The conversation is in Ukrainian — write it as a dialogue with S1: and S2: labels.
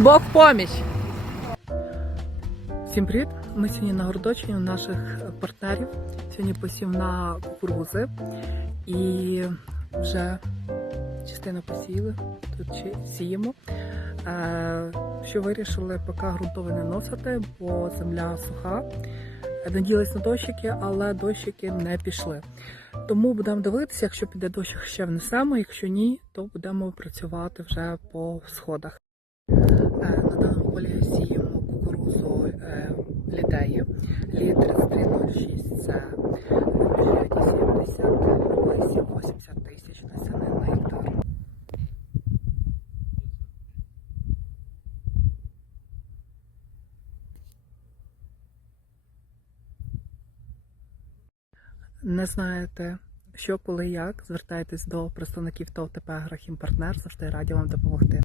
S1: Бог в поміч! Всім привіт! Ми сьогодні на городочині у наших партнерів. Сьогодні посівна кукурузи і вже частину посіяли, тут сіємо. Е, Що вирішили поки ґрунтове не носити, бо земля суха. Надіялись на дощики, але дощики не пішли. Тому будемо дивитися, якщо піде дощ, ще внесемо, якщо ні, то будемо працювати вже по сходах. Лідеї. Лі 3306 це бюджеті 70, близько 80 тисяч насяни на гектар. Не знаєте, що, коли, як, звертайтесь до представників ТОВ ТП Грахімпартнер, завжди раді вам допомогти.